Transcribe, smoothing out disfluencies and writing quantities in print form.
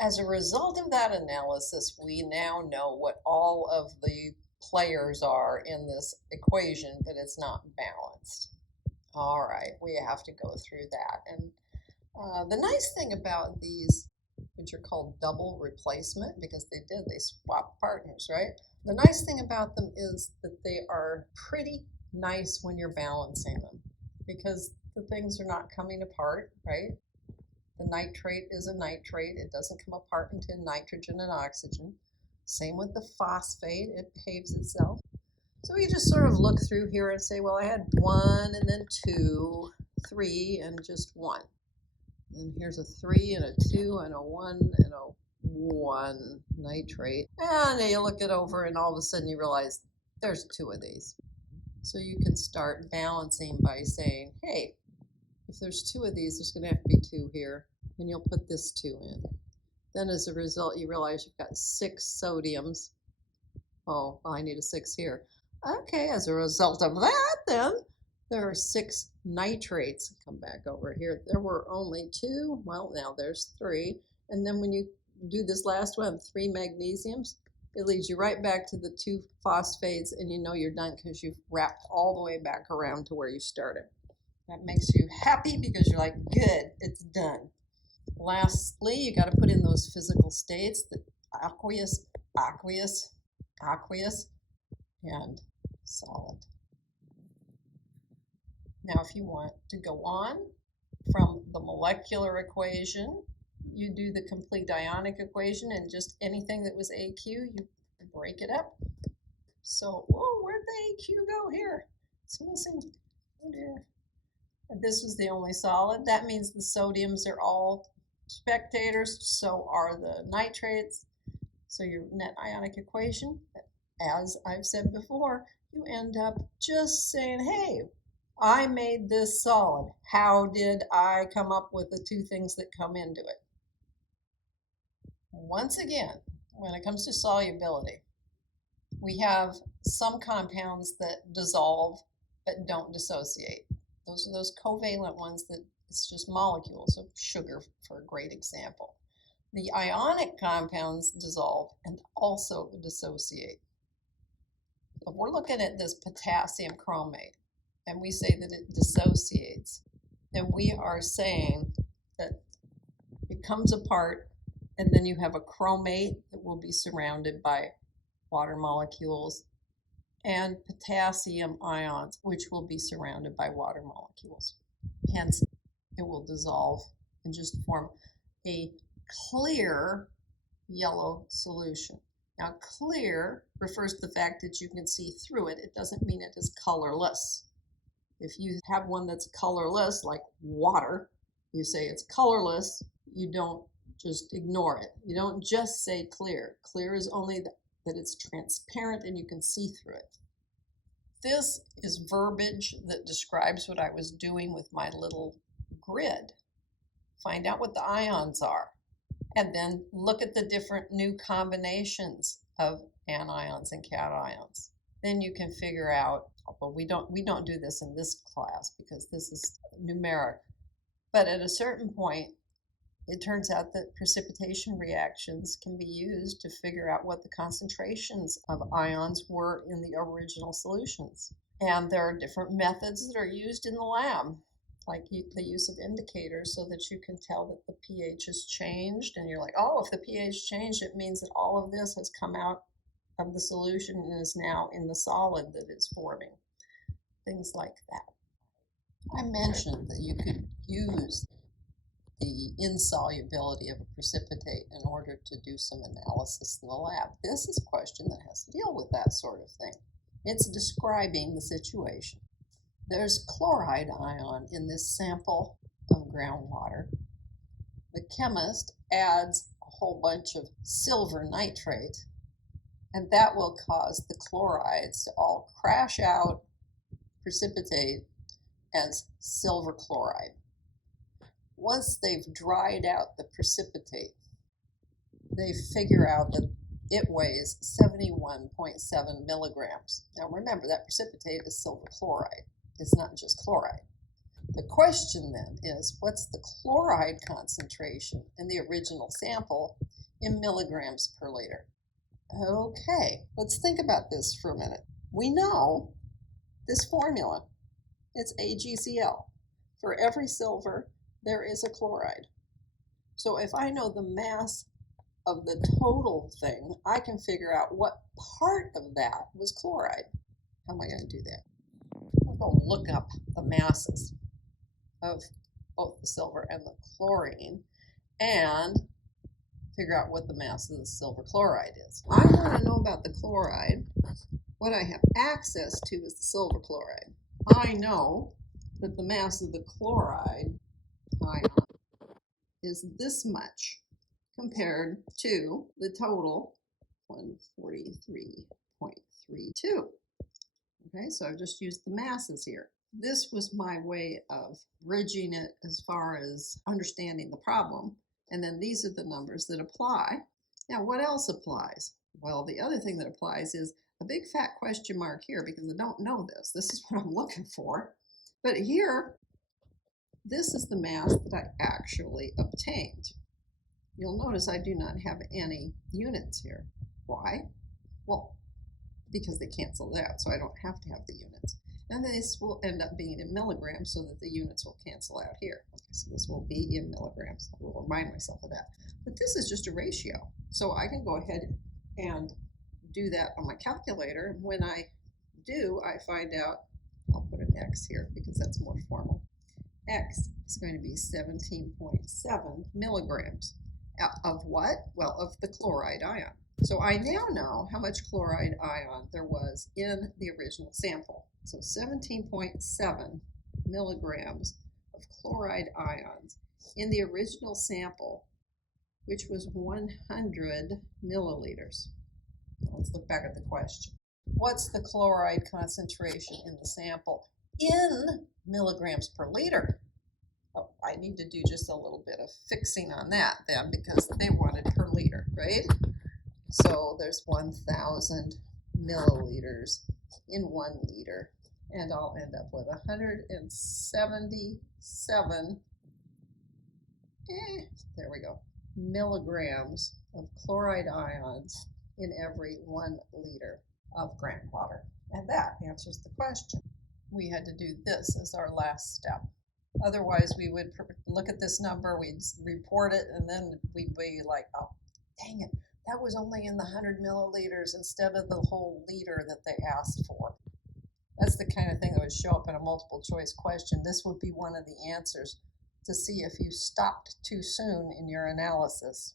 As a result of that analysis, we now know what all of the players are in this equation, but it's not balanced. All right, we have to go through that. And the nice thing about these, which are called double replacement, because they swap partners, right? The nice thing about them is that they are pretty nice when you're balancing them because the things are not coming apart, right? The nitrate is a nitrate. It doesn't come apart into nitrogen and oxygen. Same with the phosphate, it behaves itself. So we just sort of look through here and say, well, I had 1 and then 2, 3, and just 1. And here's a 3 and a 2 and a 1 and a 1 nitrate. And you look it over and all of a sudden you realize there's 2 of these. So you can start balancing by saying, hey, if there's 2 of these, there's going to have to be 2 here, and you'll put this 2 in. Then as a result, you realize you've got 6 sodiums. Oh, well, I need a 6 here. Okay, as a result of that, then, there are 6 nitrates. Come back over here. There were only 2. Well, now there's 3. And then when you do this last one, 3 magnesiums, it leads you right back to the 2 phosphates, and you know you're done because you've wrapped all the way back around to where you started. That makes you happy because you're like, good, it's done. Lastly, you got to put in those physical states, the aqueous, and solid. Now, if you want to go on from the molecular equation, you do the complete ionic equation, and just anything that was AQ, you break it up. So, whoa, where'd the AQ go here? It's missing. Oh dear. This was the only solid. That means the sodiums are all spectators, so are the nitrates. So your net ionic equation, as I've said before, you end up just saying, hey, I made this solid. How did I come up with the 2 things that come into it? Once again, when it comes to solubility, we have some compounds that dissolve but don't dissociate. Those are those covalent ones that it's just molecules of sugar, for a great example. The ionic compounds dissolve and also dissociate. If we're looking at this potassium chromate and we say that it dissociates, then we are saying that it comes apart and then you have a chromate that will be surrounded by water molecules and potassium ions, which will be surrounded by water molecules. Hence, it will dissolve and just form a clear yellow solution. Now, clear refers to the fact that you can see through it. It doesn't mean it is colorless. If you have one that's colorless, like water, you say it's colorless, you don't just ignore it. You don't just say clear. Clear is only that it's transparent and you can see through it. This is verbiage that describes what I was doing with my little grid. Find out what the ions are, and then look at the different new combinations of anions and cations. Then you can figure out, but we don't do this in this class because this is numeric. But at a certain point, it turns out that precipitation reactions can be used to figure out what the concentrations of ions were in the original solutions. And there are different methods that are used in the lab, like the use of indicators so that you can tell that the pH has changed. And you're like, oh, if the pH changed, it means that all of this has come out of the solution and is now in the solid that it's forming. Things like that. I mentioned that you could use the insolubility of a precipitate in order to do some analysis in the lab. This is a question that has to deal with that sort of thing. It's describing the situation. There's chloride ion in this sample of groundwater. The chemist adds a whole bunch of silver nitrate, and that will cause the chlorides to all crash out, precipitate as silver chloride. Once they've dried out the precipitate, they figure out that it weighs 71.7 milligrams. Now remember, that precipitate is silver chloride. It's not just chloride. The question then is, what's the chloride concentration in the original sample in milligrams per liter? Okay, let's think about this for a minute. We know this formula. It's AgCl. For every silver, there is a chloride. So if I know the mass of the total thing, I can figure out what part of that was chloride. How am I going to do that? I'll go look up the masses of both the silver and the chlorine and figure out what the mass of the silver chloride is. I want to know about the chloride. What I have access to is the silver chloride. I know that the mass of the chloride ion is this much compared to the total 143.32. Okay, so I've just used the masses here. This was my way of bridging it as far as understanding the problem. And then these are the numbers that apply. Now, what else applies? Well, the other thing that applies is a big fat question mark here because I don't know this. This is what I'm looking for. But here, this is the mass that I actually obtained. You'll notice I do not have any units here. Why? Well, because they canceled out, so I don't have to have the units. And this will end up being in milligrams so that the units will cancel out here. Okay, so this will be in milligrams. I will remind myself of that. But this is just a ratio. So I can go ahead and do that on my calculator. When I do, I find out, I'll put an X here because that's more formal. X is going to be 17.7 milligrams. Of what? Well, of the chloride ion. So I now know how much chloride ion there was in the original sample. So 17.7 milligrams of chloride ions in the original sample, which was 100 milliliters. Let's look back at the question. What's the chloride concentration in the sample in milligrams per liter? Oh, I need to do just a little bit of fixing on that then because they wanted per liter, right? So there's 1,000 milliliters in 1 liter, and I'll end up with 177, there we go, milligrams of chloride ions in every 1 liter of groundwater. And that answers the question. We had to do this as our last step. Otherwise, we would look at this number, we'd report it, and then we'd be like, oh, dang it, that was only in the 100 milliliters instead of the whole liter that they asked for. That's the kind of thing that would show up in a multiple choice question. This would be one of the answers to see if you stopped too soon in your analysis.